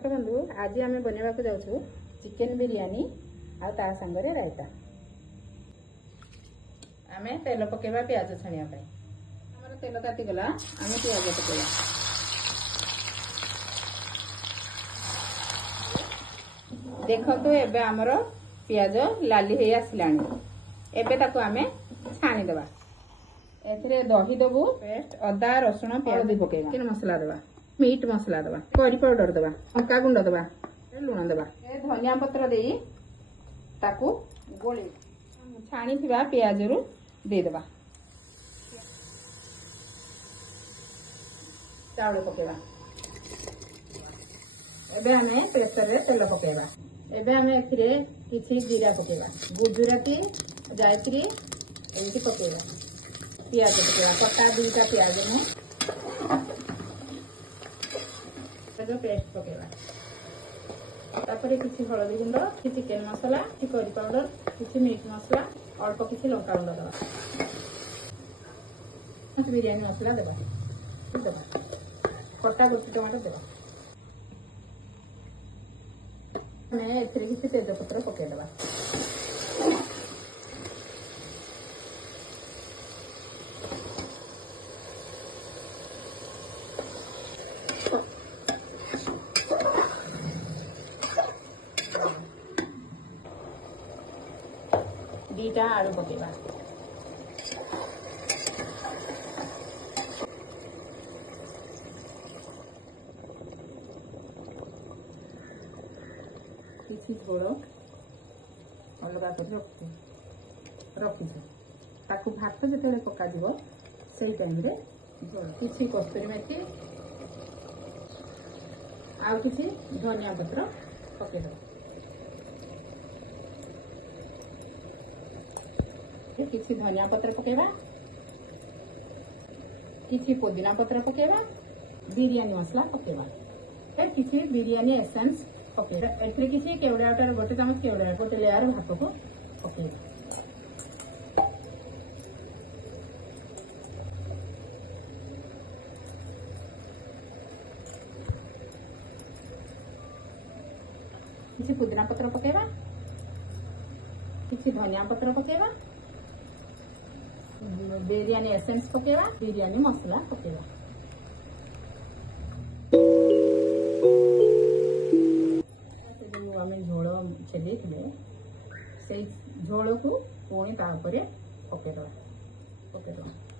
दर्शक बंधु आज आम बनवा जाऊँ चिकेन बिरियानी आ सांगे रायता। आम तेल पकेबा प्याज छाणिया आमर तेल तातीगला आम प्याज पकेबा। देखो एबे आमर प्याज लाली हो आसलानी एबे ताको आमे छाणीदेबा। एथिरे दही देबू पेस्ट अदा रसुण प्याज पकेबा चिकेन मसला देबा मीट मसला देबा करी पाउडर देबा लंका गुंड देबा लुण देबा धनिया पत्र देई ताकू गोली छाणी थिबा प्याज रु दे देबा। चावल पकेबा एबे हमें प्रेसर रे तेल पकेबा। एबे हमें एथिरे किछि जीरा पकेबा गुजराती जायत्री एमती पकेबा। प्याज पकेबा कटा दुईटा प्याज में पेस्ट पकेबा। तापर किछि हळदी गुंड कि चिकेन मसला कि करी पाउडर किछि मीट मसला अल्प किछि लंका गुंड देबा। बिरयानी मसला देबा कटा गोटी टमाटर देबा। मैं एथिरे किछि तेजपत्र पके देबा। दीटा आलू पकेबा। किछि झोल अलगा कर रखिछु ताकू भात जेते पका दिबो सेई टाइम रे झोल किछि कस्तूरी मेथी आ किछि धनिया पत्र पके दो। किछि धनिया पत्र पकेबा किछि पुदीना पत्र पकेबा बिरयानी मसला पकेबा फिर किछि बिरयानी एसेंस पकेबा। एथरे किछि केवड़ाटार गोटे चामच केवड़ा गोटे लेयर भात को पकेबा। किछि पुदीना पत्र पकेबा किछि धनिया पत्र पकेबा बिरयानी एसेंस पकेबा बिरयानी मसला पकेबा। आम झोल छेदे से झोल को पुणी पकेदे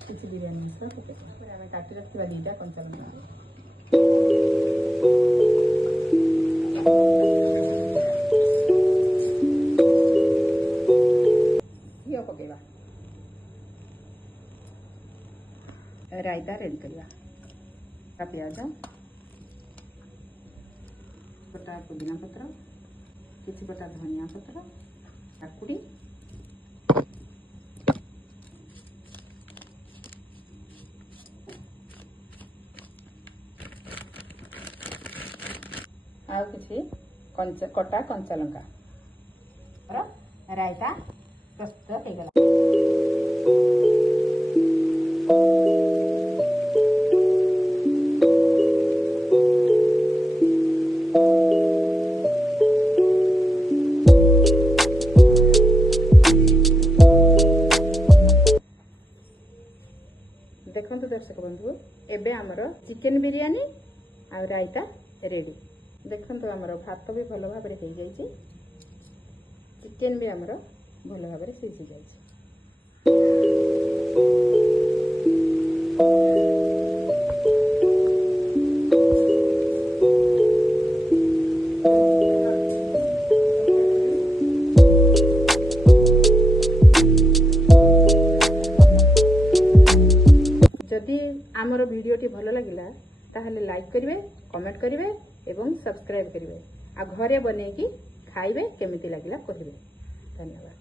किसी बिरयानी मसला पकेदे काटी रखा दीटा कंचा लंका घी पकेबा। रायता रेडी करवा प्याज गोटा पुदीना पत्र किछि गोटा धनिया पत्र काकुड़ी आ किछि कटा कंचा लंका रायता प्रस्तुत हो गला। देखो दर्शक बंधु एबे आमर चिकेन बिरयानी आ रायता रेडी। देखो आमर भात भी भल भाव हो जाइए चिकेन भी आमर भल भाव सीझी जाइए। जदि आमर वीडियोटी भल लगिला ताहले लाइक करिवे कमेंट करिवे एवं सब्सक्राइब करिवे आ घरे बनेकी खाइबे केमिति लागिला कहिबे। धन्यवाद।